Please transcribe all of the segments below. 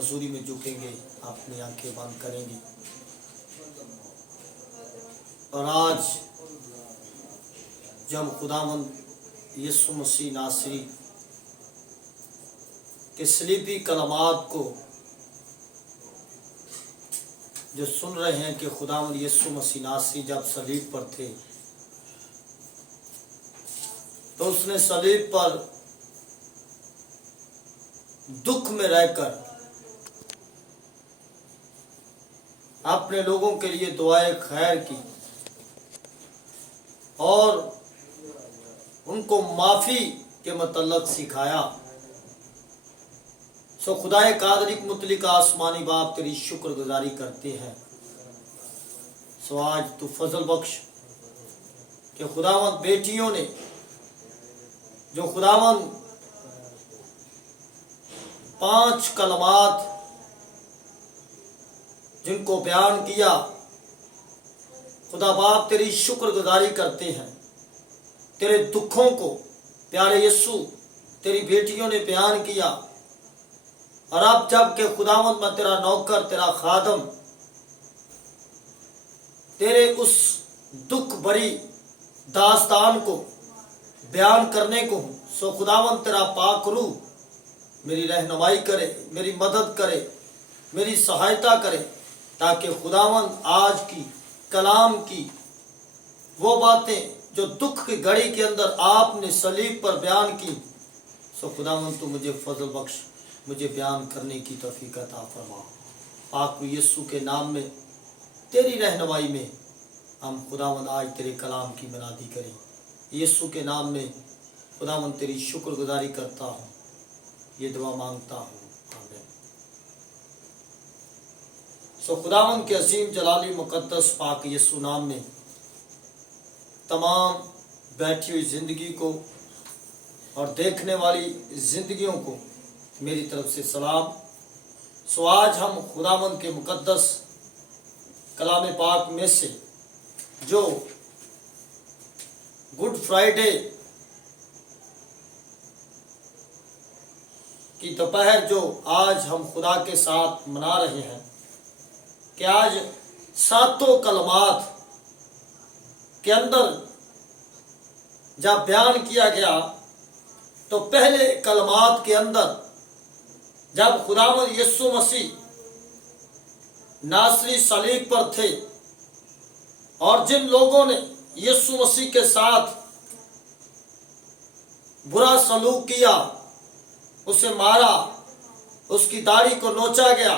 حضوری میں جھکیں گے، اپنی آنکھیں بند کریں گے اور آج جب خداوند یسوع مسیح ناصری کے صلیبی کلمات کو جو سن رہے ہیں کہ خداوند یسوع مسیح ناصری جب صلیب پر تھے تو اس نے صلیب پر دکھ میں رہ کر اپنے لوگوں کے لیے دعائے خیر کی اور ان کو معافی کے متعلق سکھایا۔ سو خدائے قادر مطلق آسمانی باپ تیری شکر گزاری کرتے ہیں۔ سو آج تو فضل بخش کہ خداوند بیٹیوں نے جو خداوند 5 کلمات جن کو بیان کیا، خدا باپ تیری شکر گزاری کرتے ہیں۔ تیرے دکھوں کو پیارے یسوع تیری بیٹیوں نے بیان کیا، اور اب جب کہ خداوند میں تیرا نوکر تیرا خادم تیرے اس دکھ بھری داستان کو بیان کرنے کو ہوں، سو خداوند تیرا پاک روح میری رہنمائی کرے، میری مدد کرے، میری سہایتا کرے، تاکہ خداوند آج کی کلام کی وہ باتیں جو دکھ کی گھڑی کے اندر آپ نے صلیب پر بیان کی، سو خداوند تو مجھے فضل بخش، مجھے بیان کرنے کی توفیق عطا فرما۔ پاک یسوع کے نام میں تیری رہنمائی میں ہم خداوند آج تیرے کلام کی منادی کریں۔ یسوع کے نام میں خداوند تیری شکر گزاری کرتا ہوں، یہ دعا مانگتا ہوں، آمین۔ سو خداوند کے عظیم جلالی مقدس پاک یسوع نام میں تمام بیٹھی ہوئی زندگی کو اور دیکھنے والی زندگیوں کو میری طرف سے سلام۔ سو آج ہم خداوند کے مقدس کلام پاک میں سے جو گڈ فرائیڈے کی دوپہر جو آج ہم خدا کے ساتھ منا رہے ہیں، کہ آج 7 کلمات کے اندر جب بیان کیا گیا تو پہلے کلمات کے اندر جب خداوند یسوع مسیح ناصری صلیب پر تھے اور جن لوگوں نے یسوع مسیح کے ساتھ برا سلوک کیا، اسے مارا، اس کی داڑھی کو نوچا گیا،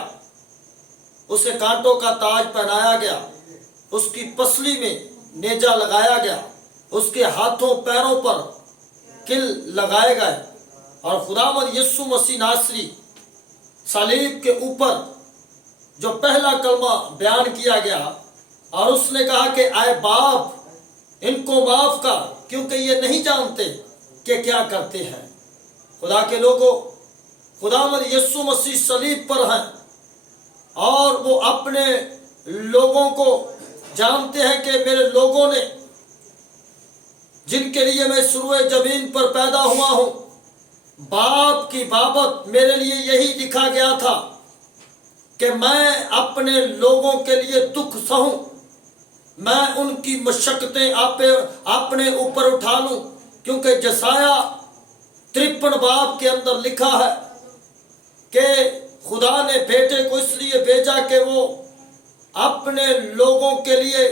اسے کانٹوں کا تاج پہنایا گیا، اس کی پسلی میں نیزہ لگایا گیا، اس کے ہاتھوں پیروں پر کل لگائے گئے، اور خداوند یسوع مسیح ناصری صلیب کے اوپر جو پہلا کلمہ بیان کیا گیا، اور اس نے کہا کہ اے باپ ان کو معاف کر، کیونکہ یہ نہیں جانتے کہ کیا کرتے ہیں۔ خدا کے لوگوں، خداوند یسوع مسیح صلیب پر ہیں اور وہ اپنے لوگوں کو جانتے ہیں کہ میرے لوگوں نے جن کے لیے میں سروے زمین پر پیدا ہوا ہوں، باپ کی بابت میرے لیے یہی لکھا گیا تھا کہ میں اپنے لوگوں کے لیے دکھ سہوں، میں ان کی مشقتیں اپنے اوپر اٹھا لوں، کیونکہ یسایہ 53 باب کے اندر لکھا ہے کہ خدا نے بیٹے کو اس لیے بھیجا کہ وہ اپنے لوگوں کے لیے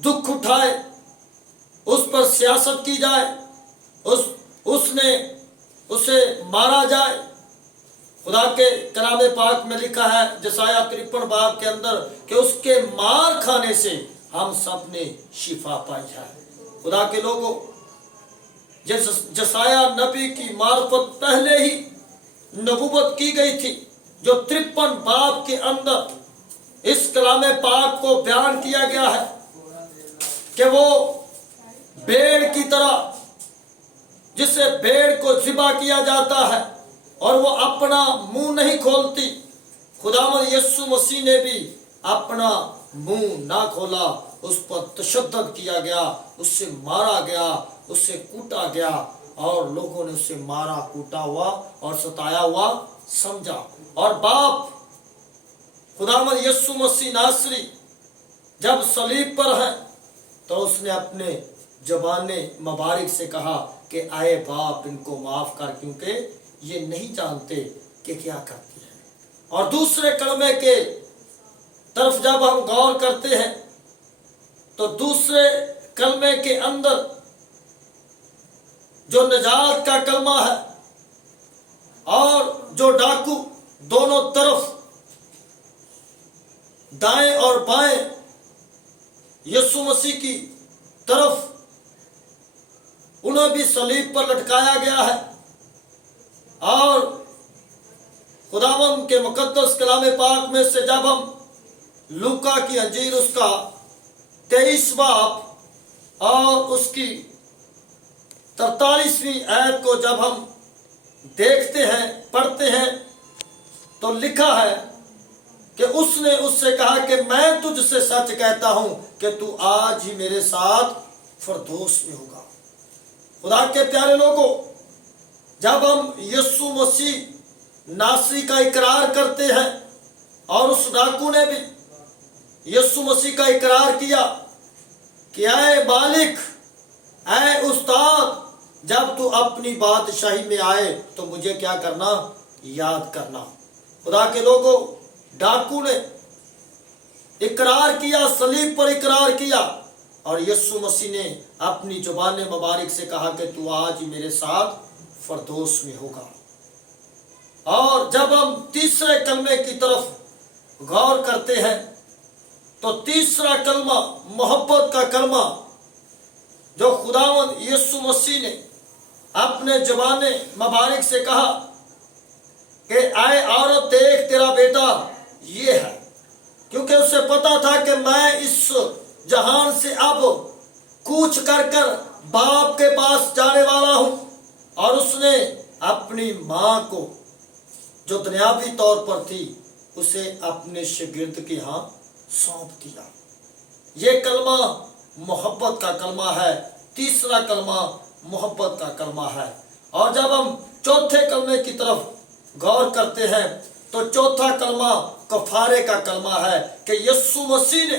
دکھ اٹھائے، اس پر سیاست کی جائے، اس نے اسے مارا جائے۔ خدا کے کلام پاک میں لکھا ہے یسایہ 53 باب کے اندر کہ اس کے مار کھانے سے ہم سب نے شفا پائی ہے۔ خدا کے لوگوں، یسایہ نبی کی معرفت پہلے ہی نبوت کی گئی تھی، جو 53 باب کے اندر اس کلام پاک کو بیان کیا گیا ہے کہ وہ بھیڑ کی طرح، جسے بھیڑ کو ذبح کیا جاتا ہے اور وہ اپنا منہ نہیں کھولتی، خداوند یسوع مسیح نے بھی اپنا منہ نہ کھولا، اس پر تشدد کیا گیا، اس سے مارا گیا، اس سے کوٹا گیا، اور لوگوں نے اسے مارا کوٹا ہوا اور ستایا ہوا समझा। और बाप खुदावंद यीशु मसीह नासरी जब सलीब पर है तो उसने अपने ज़बान मुबारक से कहा कि आए बाप इनको माफ कर, क्योंकि ये नहीं जानते कि क्या करते हैं। और दूसरे कलमे के तरफ जब हम गौर करते हैं तो दूसरे कलमे के अंदर जो निजात का कलमा है और जो डाकू दोनों तरफ दाएं और बाएं यीशु मसीह की तरफ उन्हें भी सलीब पर लटकाया गया है। और खुदावंद के मुकद्दस कलाम पाक में से जब हम लूका की अंजीर उसका 23 बाब और उसकी 43वीं आयत को जब हम देखते हैं, पढ़ते हैं, तो लिखा है कि उसने उससे कहा कि मैं तुझसे सच कहता हूं कि तू आज ही मेरे साथ फिरदौस में होगा। खुदा के प्यारे लोगों, जब हम यीशु मसीह नासरी का इकरार करते हैं और उस डाकू ने भी यीशु मसीह का इकरार किया कि ऐ मालिक, ऐ उस्ताद, जब तू अपनी बादशाही में आए तो मुझे क्या करना, याद करना। खुदा के लोगों, डाकू ने इकरार किया, सलीब पर इकरार किया, और यीशु मसीह ने अपनी जुबान मुबारक से कहा कि तू आज मेरे साथ फिरदौस में होगा। और जब हम तीसरे कलमे की तरफ गौर करते हैं तो तीसरा कलमा मोहब्बत का कलमा जो खुदावंद यीशु मसीह ने अपने जुबान मुबारक से कहा कि आए औरत देख तेरा बेटा ये है, क्योंकि उसे पता था कि मैं इस जहान से अब कूच कर कर बाप के पास जाने वाला हूं। और उसने अपनी मां को जो दुनियावी तौर पर थी उसे अपने शागिर्द के हाथ सौंप दिया। ये कलमा मोहब्बत का कलमा है, तीसरा कलमा मोहब्बत का कलमा है। और जब हम चौथे कलमे की तरफ गौर करते हैं तो चौथा कलमा कफारे का कलमा है कि यीशु मसीह ने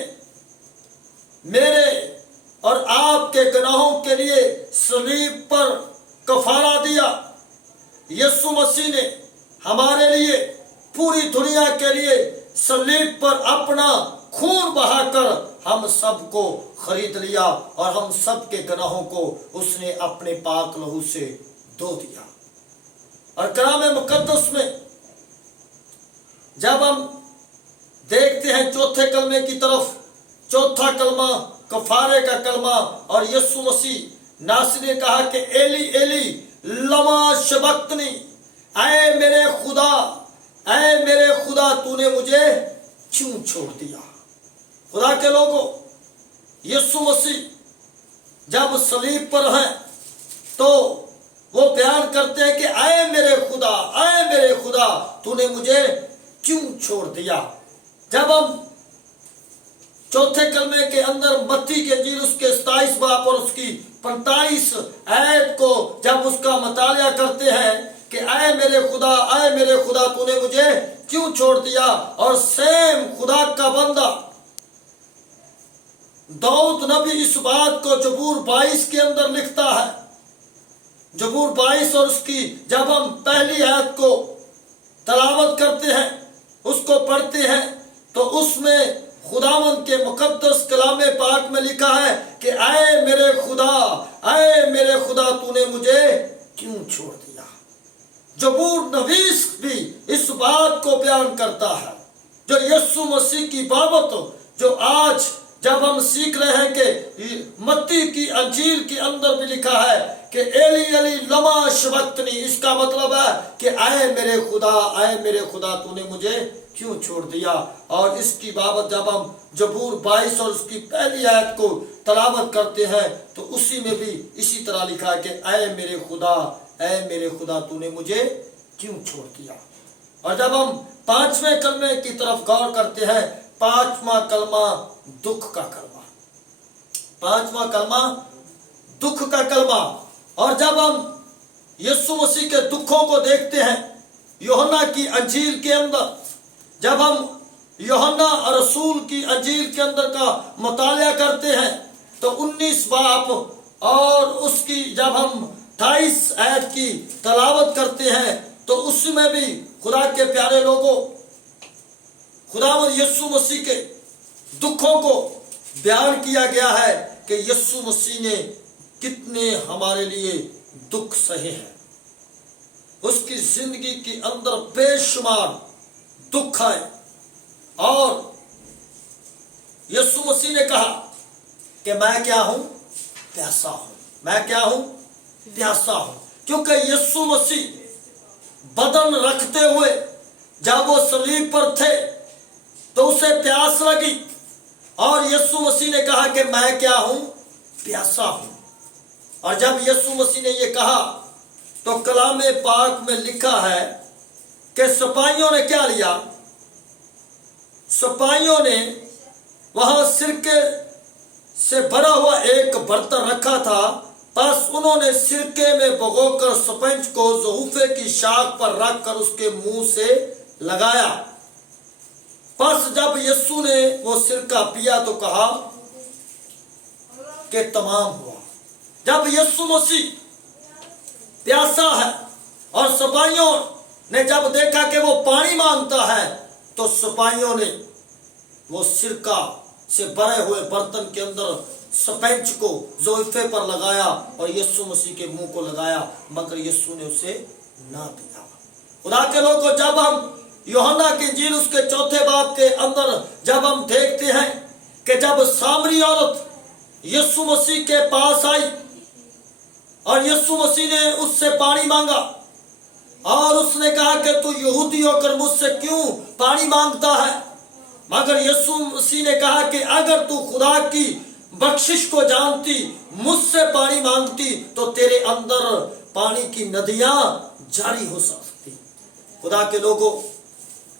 मेरे और आपके गुनाहों के लिए सलीब पर कफारा दिया। यीशु मसीह ने हमारे लिए, पूरी दुनिया के लिए सलीब पर अपना खून बहाकर हम सबको खरीद लिया और हम सबके गुनाहों को उसने अपने पाक लहू से धो दिया। और कलाम मुकद्दस में जब हम देखते हैं चौथे कलमे की तरफ, चौथा कलमा कफारे का कलमा, और यीशु मसीह नासरी ने कहा कि एली एली लमा शबक्तनी, ऐ मेरे खुदा तूने मुझे क्यों छोड़ दिया। खुदा के लोगों, यीशु मसीह जब सलीब पर हैं तो वो बयान करते हैं कि ऐ मेरे खुदा तूने मुझे क्यों छोड़ दिया। जब हम चौथे कलमे के अंदर मत्ती के इंजील उसके 27 बाब और उसकी 45 आयत को जब उसका मुतालिया करते हैं कि ऐ मेरे खुदा तूने मुझे क्यों छोड़ दिया। और सेम खुदा का बंदा दाऊद नबी इस बात को जबूर 22 के अंदर लिखता है। जबूर 22 और उसकी जब हम पहली आयत को तलावत करते हैं, उसको पढ़ते हैं, तो उसमें खुदावंद के मुकद्दस कलाम पाक में लिखा है कि ऐ मेरे खुदा तूने मुझे क्यों छोड़ दिया। जबूर नवीस भी इस बात को बयान करता है, जो यीशु मसीह की बाबत जो आज जब हम सीख रहे हैं कि मत्ती की अंजील के अंदर भी लिखा है कि एली एली लमा शबक्तनी, इसका मतलब है कि ऐ मेरे खुदा तूने मुझे क्यों छोड़ दिया। और इसकी बाबत जब हम जबूर 22 और उसकी पहली आयत को तलावत करते हैं तो उसी में भी इसी तरह लिखा है कि ऐ मेरे खुदा तूने मुझे क्यों छोड़ दिया। और जब हम पांचवें कलमे की तरफ गौर करते हैं, पांचवा कलमा दुख का कलमा, पांचवा कलमा दुख का कलमा। और जब हम यीशु मसीह के दुखों को देखते हैं यूहन्ना की अंजील के अंदर जब हम यूहन्ना रसूल की अंजील के अंदर का मुताला करते हैं तो 19 बाब और उसकी जब हम 28 आयत की तलावत करते हैं तो उसमें भी खुदा के प्यारे लोगों खुदावंद यीशु मसीह के दुखों को बयान किया गया है कि यीशु मसीह ने कितने हमारे लिए दुख सहे हैं। उसकी जिंदगी के अंदर बेशुमार दुख है और यीशु मसीह ने कहा कि मैं क्या हूं, प्यासा हूं। मैं क्या हूं, प्यासा हूं। क्योंकि यीशु मसीह बदन रखते हुए जब वो सलीब पर थे तो उसे प्यास लगी और यीशु मसीह ने कहा कि मैं क्या हूं, प्यासा हूं। और जब यीशु मसीह ने ये कहा तो कलाम पाक में लिखा है कि सिपाहियों ने क्या लिया, सिपाहियों ने वहां सिरके से भरा हुआ एक बर्तन रखा था, बस उन्होंने सिरके में भिगोकर स्पंज को ज़हूफे की शाख पर रखकर उसके मुंह से लगाया। बस जब यीशु ने वो सिरका पिया तो कहा कि तमाम हुआ। जब यीशु मसीह प्यासा है और सिपाहियों ने जब देखा कि वो पानी मांगता है तो सिपाहियों ने वो सिरका से भरे हुए बर्तन के अंदर स्पंज को ज़हूफे पर लगाया और यीशु मसीह के मुंह को लगाया, मगर यीशु ने उसे ना पिया। खुदा के लोगों, जब हम यूहन्ना की इंजील उसके 4 बाब के अंदर जब हम देखते हैं कि जब सामरी औरत यीशु मसीह के पास आई और यीशु मसीह ने उससे पानी मांगा और उसने कहा कि तू यहूदी होकर मुझसे क्यों पानी मांगता है, मगर यीशु मसीह ने कहा कि अगर तू खुदा की बख्शिश को जानती, मुझसे पानी मांगती तो तेरे अंदर पानी की नदियां जारी हो सकती। खुदा के लोगों,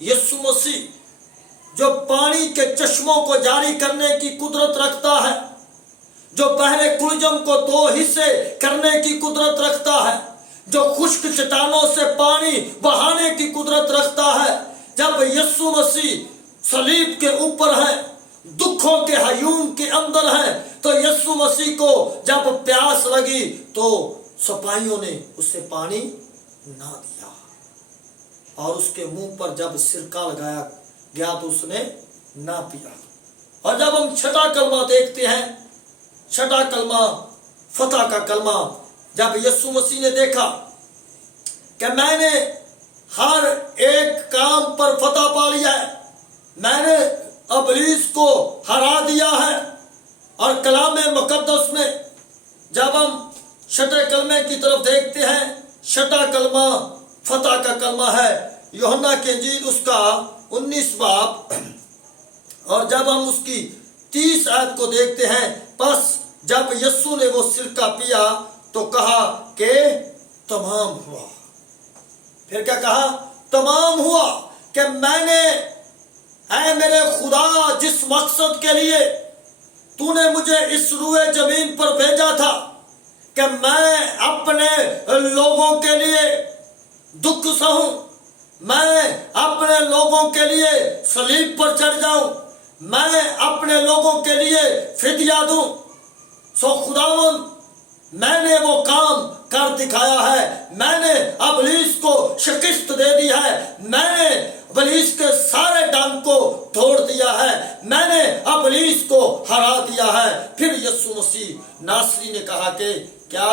यीशु मसीह जो पानी के चश्मों को जारी करने की कुदरत रखता है, जो बहरे कुलजम को 2 हिस्से करने की कुदरत रखता है, जो खुश्क चट्टानों से पानी बहाने की कुदरत रखता है, जब यीशु मसीह सलीब के ऊपर है, दुखों के हयूम के अंदर है, तो यीशु मसीह को जब प्यास लगी तो सिपाहियों ने उसे पानी ना दिया और उसके मुंह पर जब सिरका लगाया गया तो उसने ना पिया। और जब हम 6ठा कलमा देखते हैं, 6ठा कलमा फतह का कलमा, जब यीशु मसीह ने देखा कि मैंने हर एक काम पर फतह पा लिया है, मैंने इब्लीस को हरा दिया है। और कलाम मुकद्दस में जब हम 6ठे कलमे की तरफ देखते हैं, 6ठा कलमा फतह का कलमा है, यूहन्ना की इंजील उसका 19 बाब और जब हम उसकी 30 आयत को देखते हैं, बस जब यीशु ने वो सिरका पिया तो कहा कि तमाम हुआ। फिर क्या कहा, तमाम हुआ। कि मैंने, ऐ मेरे खुदा, जिस मकसद के लिए तूने मुझे इस रुए जमीन पर भेजा था कि मैं अपने लोगों के लिए दुख सहूं, मैं अपने लोगों के लिए सलीब पर चढ़ जाऊं, मैं अपने लोगों के लिए फिदिया दूं, सो खुदावंद मैंने वो काम कर दिखाया है। मैंने इब्लीस को शिकस्त दे दी है, मैंने इब्लीस के सारे डांग को तोड़ दिया है, मैंने इब्लीस को हरा दिया है। फिर यीशु मसीह नासरी ने कहा कि क्या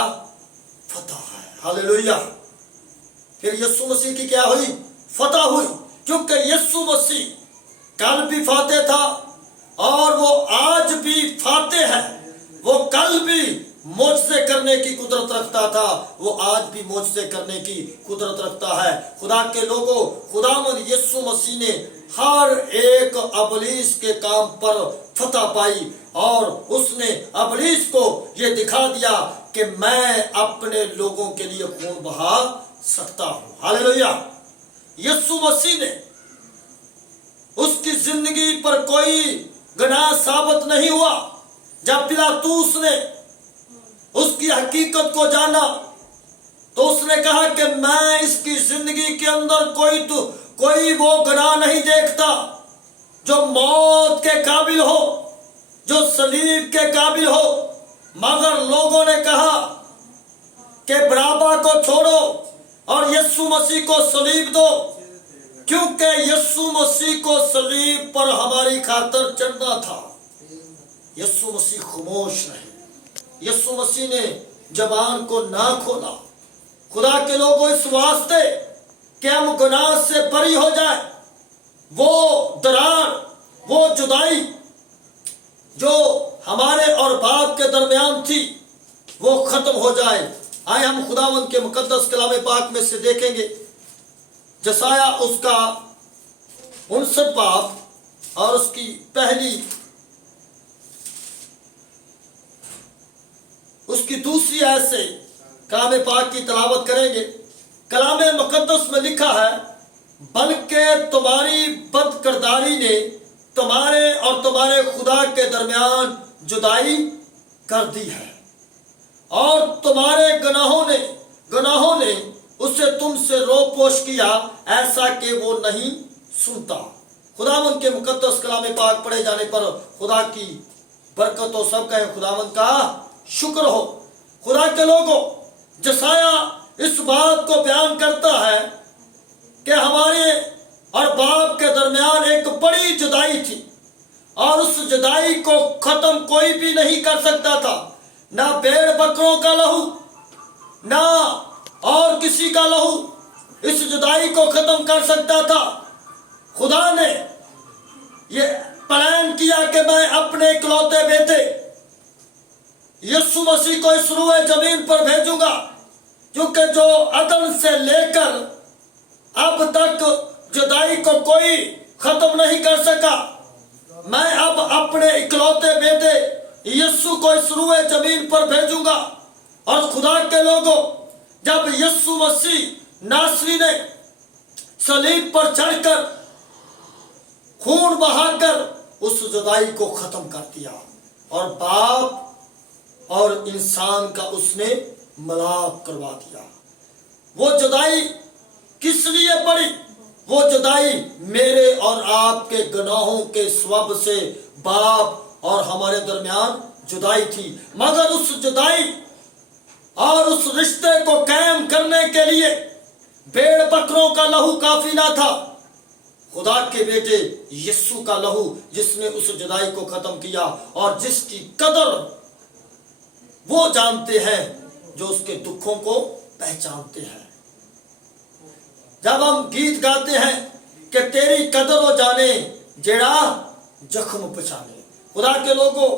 फतह है। हालेलुया। फिर यीशु मसीह की क्या हुई, फतह हुई, क्योंकि यीशु मसीह कल भी फाते था और वो आज भी फाते है। वो कल भी मोजज़े करने की कुदरत रखता था, वो आज भी मोजज़े करने की कुदरत रखता है। खुदा के लोगों, खुदावंद यीशु मसीह ने हर एक इब्लीस के काम पर फतह पाई और उसने इब्लीस को ये दिखा दिया कि मैं अपने लोगों के लिए खून बहा सकता हूं। हालेलुया। यीशु मसीह ने, उसकी जिंदगी पर कोई गुनाह साबित नहीं हुआ। जब पिलातूस ने उसकी हकीकत को जाना تو اس نے کہا کہ میں اس کی زندگی کے اندر کوئی وہ گناہ نہیں دیکھتا جو موت کے قابل ہو، جو صلیب کے قابل ہو۔ مگر لوگوں نے کہا کہ بڑابا کو چھوڑو اور یسوع مسیح کو صلیب دو، کیونکہ یسوع مسیح کو صلیب پر ہماری خاطر چڑھنا تھا۔ یسوع مسیح خاموش رہے، یسوع مسیح نے زبان کو نہ کھولا۔ خدا کے لوگوں، اس واسطے کہ ہم گناہ سے بری ہو جائے، وہ درار، وہ جدائی جو ہمارے اور باپ کے درمیان تھی وہ ختم ہو جائے۔ آئے ہم خداوند کے مقدس کلام پاک میں سے دیکھیں گے جسایا اس کا 59 باب اور اس کی پہلی اس کی دوسری آیت سے کلام پاک کی تلاوت کریں گے۔ کلام مقدس میں لکھا ہے، بلکہ تمہاری بد کرداری نے تمہارے اور تمہارے خدا کے درمیان جدائی کر دی ہے، اور تمہارے گناہوں نے اسے تم سے روپوش کیا، ایسا کہ وہ نہیں سنتا۔ خداوند کے مقدس کلام پاک پڑھے جانے پر خدا کی برکت ہو، سب کہیں خداوند کا شکر ہو۔ خدا کے لوگوں، جسایا اس بات کو بیان کرتا ہے کہ ہمارے اور باپ کے درمیان ایک بڑی جدائی تھی، اور اس جدائی کو ختم کوئی بھی نہیں کر سکتا تھا، نہ بھیڑ بکروں کا لہو، نہ اور کسی کا لہو اس جدائی کو ختم کر سکتا تھا۔ خدا نے یہ پلان کیا کہ میں اپنے اکلوتے بیٹے یسوع مسیح کو اس روئے زمین پر بھیجوں گا، کیونکہ جو عدن سے لے کر اب تک جدائی کو کوئی ختم نہیں کر سکا، میں اب اپنے اکلوتے بیٹے یسوع کو اس روئے زمین پر بھیجوں گا۔ اور خدا کے لوگوں، جب یسوع مسیح ناصری نے صلیب پر چڑھ کر خون بہا کر اس جدائی کو ختم کر دیا، اور باپ اور انسان کا اس نے ملاپ کروا دیا۔ وہ جدائی کس لیے پڑی؟ وہ جدائی میرے اور آپ کے گناہوں کے سبب سے باپ اور ہمارے درمیان جدائی تھی، مگر اس جدائی اور اس رشتے کو قائم کرنے کے لیے بھیڑ بکروں کا لہو کافی نہ تھا، خدا کے بیٹے یسوع کا لہو، جس نے اس جدائی کو ختم کیا، اور جس کی قدر وہ جانتے ہیں جو اس کے دکھوں کو پہچانتے ہیں۔ جب ہم گیت گاتے ہیں کہ تیری قدر و جانے جڑا زخم پہچانے، خدا کے لوگوں،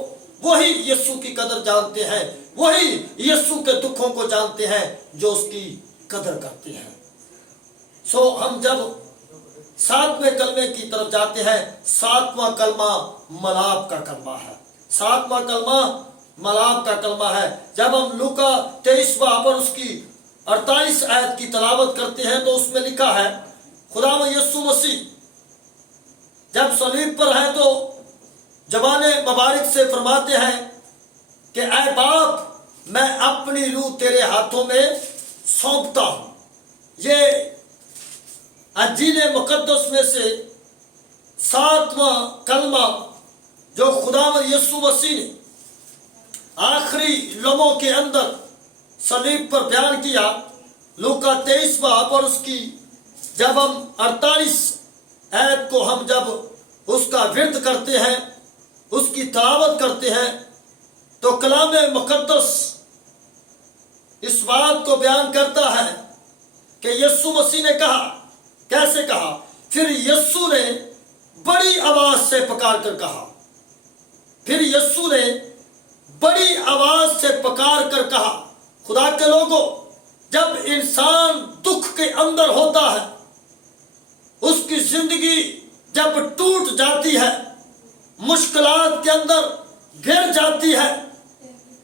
وہی یسوع کی قدر جانتے ہیں، وہی یسوع کے دکھوں کو جانتے ہیں جو اس کی قدر کرتے ہیں۔ سو ہم جب 7ویں کلمے کی طرف جاتے ہیں، 7واں کلمہ ملاپ کا کلمہ ہے، 7واں کلمہ ملاپ کا کلمہ ہے۔ جب ہم لوکا 23واں پر اس کی 48 آیت کی تلاوت کرتے ہیں تو اس میں لکھا ہے، خداوند یسوع مسیح جب صلیب پر ہے تو زبان مبارک سے فرماتے ہیں کہ اے باپ، میں اپنی روح تیرے ہاتھوں میں سونپتا ہوں۔ یہ انجیل مقدس میں سے 7واں کلمہ جو خداوند یسوع مسیح نے آخری لمحوں کے اندر صلیب پر بیان کیا، لوکا 23واں پر اس کی جب ہم 48 آیت کو ہم جب اس کا ورد کرتے ہیں، اس کی تلاوت کرتے ہیں، تو کلام مقدس اس بات کو بیان کرتا ہے کہ یسوع مسیح نے کہا، کیسے کہا؟ پھر یسوع نے بڑی آواز سے پکار کر کہا، پھر یسوع نے بڑی آواز سے پکار کر کہا۔ خدا کے لوگوں، جب انسان دکھ کے اندر ہوتا ہے، اس کی زندگی جب ٹوٹ جاتی ہے، مشکلات کے اندر گر جاتی ہے،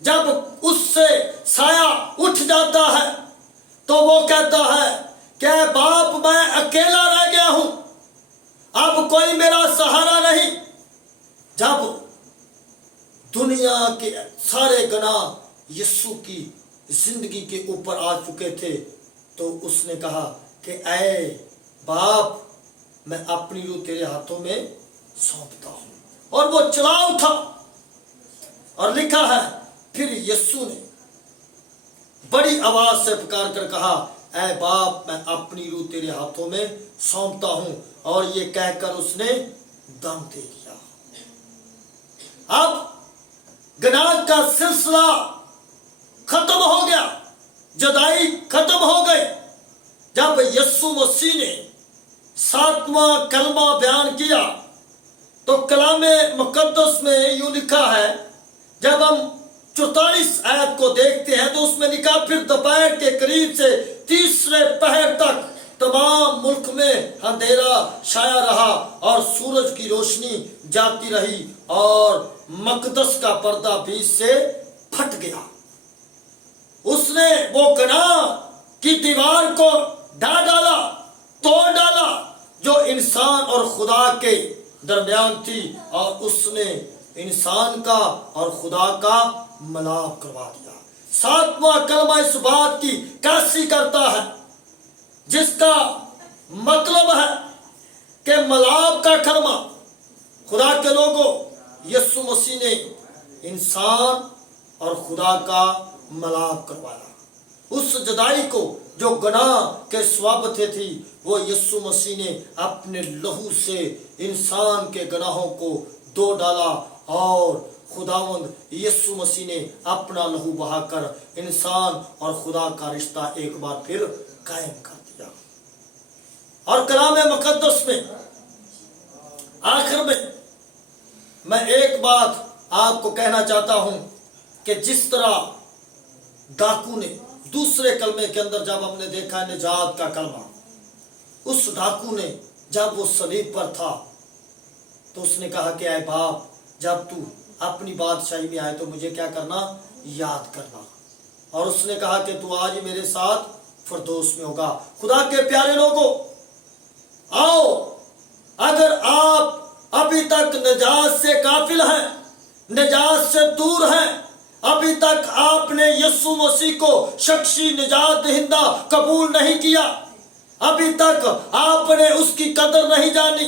جب اس سے سایہ اٹھ جاتا ہے، تو وہ کہتا ہے کہ باپ، میں اکیلا رہ گیا ہوں، اب کوئی میرا سہارا نہیں۔ جب دنیا کے سارے گناہ یسوع کی जिंदगी के ऊपर आ चुके थे, तो उसने कहा कि ऐ बाप, मैं अपनी रूह तेरे हाथों में सौंपता हूं। और वो चला उठा। और लिखा है, फिर यीशु ने बड़ी आवाज से पुकार कर कहा, ऐ बाप, मैं अपनी रूह तेरे हाथों में सौंपता हूं। और ये कहकर उसने दम दे दिया। अब गुनाह का सिलसिला खत्म हो गया, जुदाई खत्म हो गई। जब यीशु मसीह ने 7वां कलमा बयान किया, तो कलामे मुकद्दस में यूं लिखा है, जब हम 44 आयत को देखते हैं तो उसमें लिखा, फिर दोपहर के करीब से तीसरे पहर तक तमाम मुल्क में अंधेरा छाया रहा और सूरज की रोशनी जाती रही और मकदस का पर्दा बीच से फट गया। उसने वो गुनाह की दीवार को ढा डाला, तोड़ डाला, जो इंसान और खुदा के दरमियान थी, और उसने इंसान का और खुदा का मिलाप करवा दिया। 7वां कलमा इस बात की काशी करता है, जिसका मतलब है कि मिलाप का कलमा। खुदा के लोगों, यीशु मसीह ने इंसान और खुदा का मिलाप करवाया। उस जुदाई को जो गुनाह के स्वाब थे थी, वो यीशु मसीह ने अपने लहू से इंसान के गुनाहों को धो डाला और खुदावंद यीशु मसीह ने अपना लहू बहाकर इंसान और खुदा का रिश्ता एक बार फिर कायम कर दिया। और कलाम मुकद्दस में आखिर में मैं एक बात आपको कहना चाहता हूं कि जिस तरह डाकू ने दूसरे कलमे के अंदर, जब हमने देखा निजात का कलमा, उस डाकू ने जब वो सलीब पर था तो उसने कहा कि ऐ बाप, जब तू अपनी बादशाही में आए तो मुझे क्या करना, याद करना। और उसने कहा कि तू आज मेरे साथ फिरदौस में होगा। खुदा के प्यारे लोगों, आओ, अगर आप अभी तक निजात से गाफिल हैं, निजात से दूर हैं, अभी तक आपने यीशु मसीह को शख्सी निजात दहिंदा कबूल नहीं किया, अभी तक आपने उसकी कदर नहीं जानी,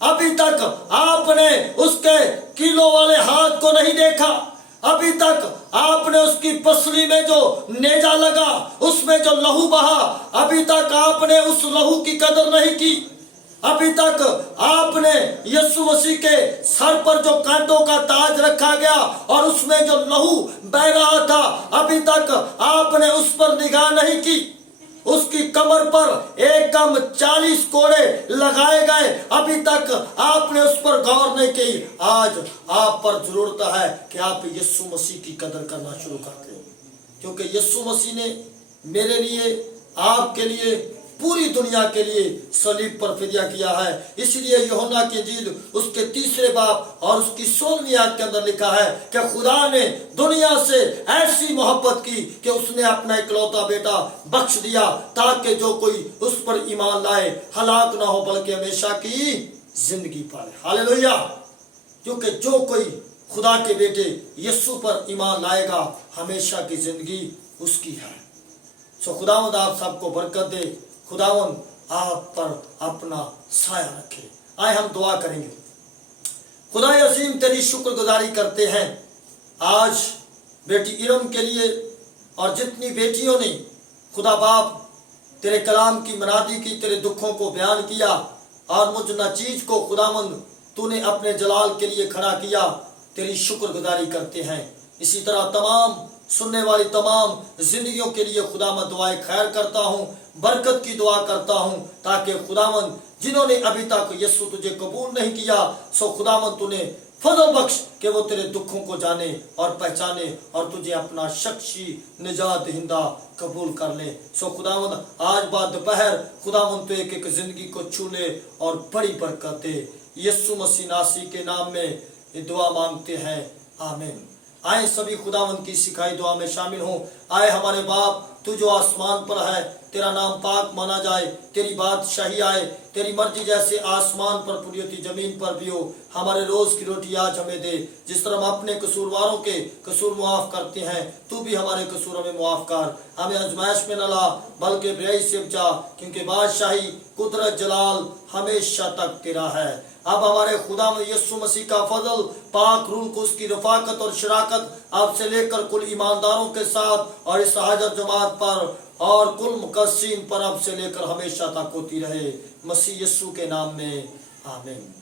अभी तक आपने उसके किलो वाले हाथ को नहीं देखा, अभी तक आपने उसकी पसली में जो नेजा लगा, उसमें जो लहू बहा, अभी तक आपने उस लहू की कदर नहीं की, अभी तक आपने यीशु मसीह के सर पर जो कांटों का ताज रखा गया और उसमें जो लहू बह रहा था, अभी तक आपने उस पर निगाह नहीं की। उसकी कमर पर एक कम 40 कोड़े लगाए गए, अभी तक आपने उस पर गौर नहीं की। आज आप पर जरूरत है कि आप यीशु मसीह की कदर करना शुरू कर दें, क्योंकि यीशु मसीह ने मेरे लिए, आपके लिए, पूरी दुनिया के लिए सलीब पर फिदिया किया है। इसलिए यूहन्ना की इंजील उसके 3 बाब और उसकी 16वीं आयत के अंदर लिखा है कि खुदा ने दुनिया से ऐसी मोहब्बत की कि उसने अपना इकलौता बेटा बख्श दिया, ताकि जो कोई उस पर ईमान लाए हलाक ना हो बल्कि हमेशा की जिंदगी पाए। हालेलुया। क्योंकि जो कोई खुदा के बेटे यीशु पर ईमान लाएगा, हमेशा की जिंदगी उसकी है। सो खुदावंद आप सबको बरकत दे, खुदावंद आप पर अपना साया रखे। आए हम दुआ करेंगे। खुदा असीम, तेरी शुक्रगुजारी करते हैं आज बेटी इरम के लिए और जितनी बेटियों ने खुदा बाप तेरे कलाम की मनादी की, तेरे दुखों को बयान किया और मुझ न चीज को खुदावंद तूने अपने जलाल के लिए खड़ा किया, तेरी शुक्रगुजारी करते हैं। इसी तरह तमाम सुनने वाली तमाम जिंदगियों के लिए खुदा मैं दुआएं खैर करता हूँ, बरकत की दुआ करता हूँ, ताकि खुदावंद जिन्होंने अभी तक यीशु तुझे कबूल नहीं किया, सो खुदावंद तूने फजल बख्श कि वो तेरे दुखों को जाने और पहचाने और तुझे अपना शख्सी निजात दहिंदा कबूल कर ले। सो खुदावंद आज बाद दोपहर खुदावंद तो एक एक जिंदगी को छू ले और बड़ी बरकत दे। यीशु मसीह नासी के नाम में ये दुआ मांगते हैं, आमीन। आए सभी खुदावंद की सिखाई दुआ में शामिल हो। आए हमारे बाप, तू जो आसमान पर है, तेरा नाम पाक माना जाए, तेरी बादशाही आए, तेरी मर्जी जैसे आसमान पर पूरी होती जमीन पर भी हो। हमारे रोज की रोटी आज हमें दे, जिस तरह हम अपने कसूरवारों के कसूर मुआफ करते हैं, तू भी हमारे कसूरों में मुआफ कर। हमें आजमाइश में न ला, बल्कि बुराई से बचा, क्योंकि बादशाही कुदरत जलाल हमेशा तक तेरा है। अब हमारे खुदा में यीशु मसीह का फजल, पाक रूह को उसकी रफाकत और शराकत आपसे लेकर कुल ईमानदारों के साथ और इस हाजर जमात पर और कुल मुकस्सीन पर अब से लेकर हमेशा तक होती रहे, मसीह यीशु के नाम में, आमीन।